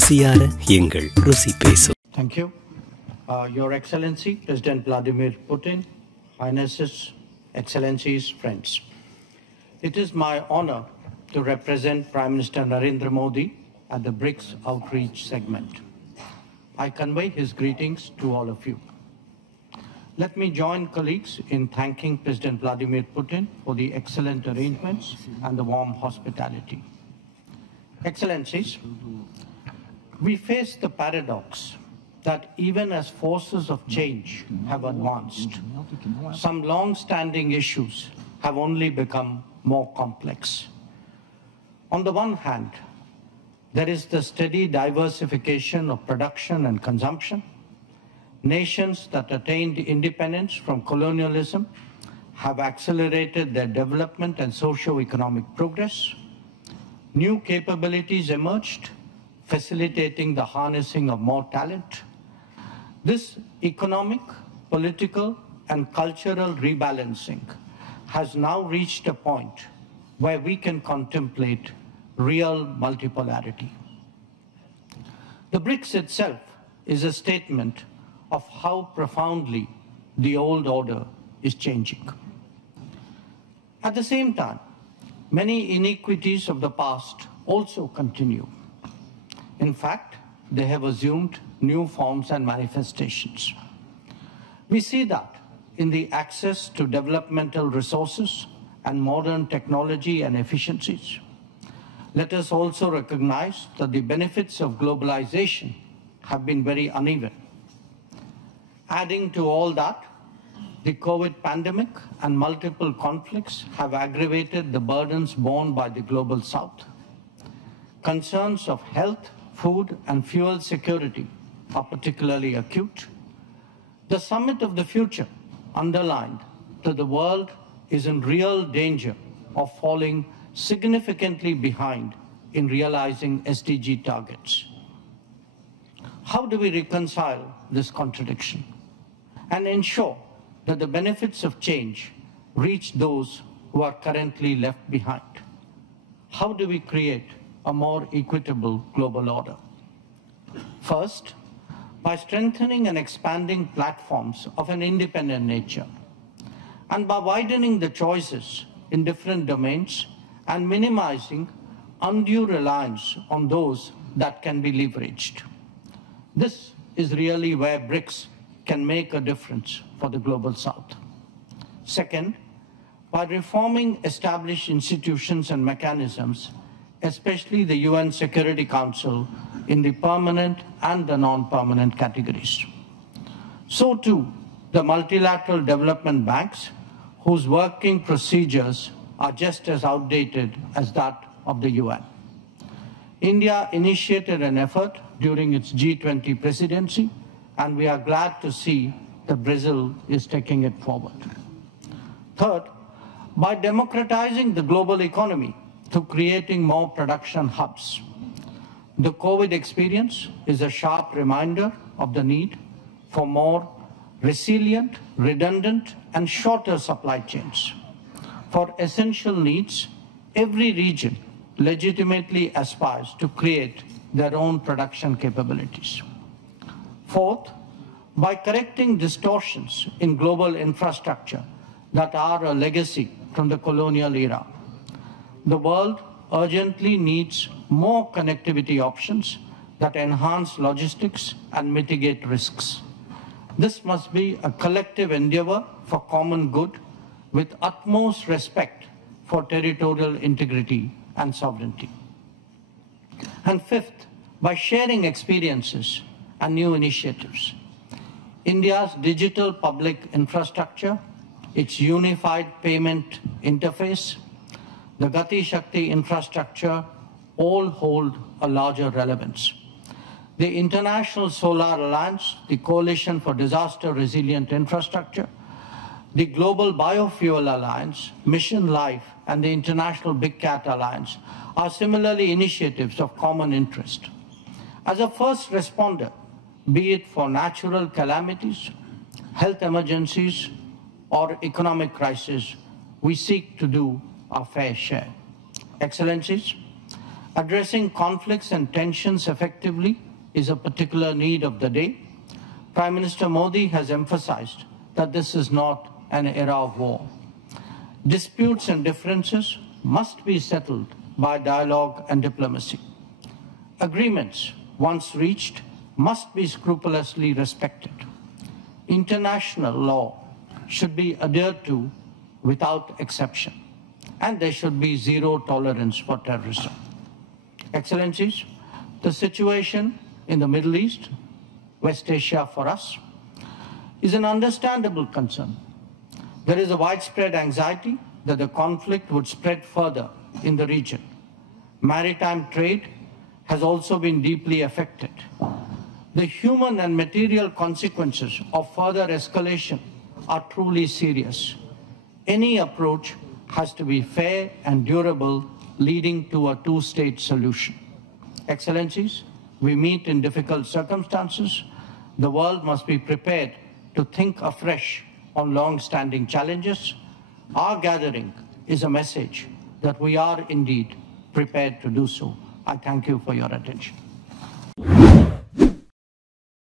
பசியார எங்கள் ருசி பேசும். Thank you. Your Excellency, President Vladimir Putin, Highnesses, Excellencies, friends. It is my honor to represent Prime Minister Narendra Modi at the BRICS outreach segment. I convey his greetings to all of you. Let me join colleagues in thanking President Vladimir Putin for the excellent arrangements and the warm hospitality. Excellencies, we face the paradox that even as forces of change have advanced, some long-standing issues have only become more complex. On the one hand, there is the steady diversification of production and consumption. Nations that attained independence from colonialism have accelerated their development and socio-economic progress. New capabilities emerged, facilitating the harnessing of more talent. This economic, political, and cultural rebalancing has now reached a point where we can contemplate real multipolarity. The BRICS itself is a statement of how profoundly the old order is changing. At the same time, many iniquities of the past also continue. In fact, they have assumed new forms and manifestations. We see that in the access to developmental resources and modern technology and efficiencies. Let us also recognize that the benefits of globalization have been very uneven. Adding to all that, the COVID pandemic and multiple conflicts have aggravated the burdens borne by the global south. Concerns of health, food, and fuel security are particularly acute. The summit of the future underlined that the world is in real danger of falling significantly behind in realizing SDG targets. How do we reconcile this contradiction and ensure that the benefits of change reach those who are currently left behind? How do we create a more equitable global order? First, by strengthening and expanding platforms of an independent nature, and by widening the choices in different domains and minimizing undue reliance on those that can be leveraged. This is really where BRICS can make a difference for the global south. Second, by reforming established institutions and mechanisms, especially the UN Security Council in the permanent and the non-permanent categories. So too, the multilateral development banks, whose working procedures are just as outdated as that of the UN. India initiated an effort during its G20 presidency, and we are glad to see that Brazil is taking it forward. Third, by democratizing the global economy through creating more production hubs. The COVID experience is a sharp reminder of the need for more resilient, redundant, and shorter supply chains. For essential needs, every region legitimately aspires to create their own production capabilities. Fourth, by correcting distortions in global infrastructure that are a legacy from the colonial era. The world urgently needs more connectivity options that enhance logistics and mitigate risks. This must be a collective endeavor for common good with utmost respect for territorial integrity and sovereignty. And fifth, by sharing experiences and new initiatives. India's digital public infrastructure, its unified payment interface, the Gati Shakti infrastructure all hold a larger relevance. The International Solar Alliance, the Coalition for Disaster Resilient Infrastructure, the Global Biofuel Alliance, Mission Life, and the International Big Cat Alliance are similarly initiatives of common interest. As a first responder, be it for natural calamities, health emergencies, or economic crisis, we seek to do our fair share. Excellencies, Addressing conflicts and tensions effectively is a particular need of the day. Prime Minister Modi has emphasized that this is not an era of war. Disputes and differences must be settled by dialogue and diplomacy. Agreements, once reached, must be scrupulously respected. International law should be adhered to without exception, and there should be zero tolerance for terrorism. Excellencies, the situation in the Middle East, West Asia for us, is an understandable concern. There is a widespread anxiety that the conflict would spread further in the region. Maritime trade has also been deeply affected. The human and material consequences of further escalation are truly serious. Any approach has to be fair and durable, leading to a two-state solution. Excellencies, we meet in difficult circumstances. The world must be prepared to think afresh on long-standing challenges. Our gathering is a message that we are indeed prepared to do so. I thank you for your attention.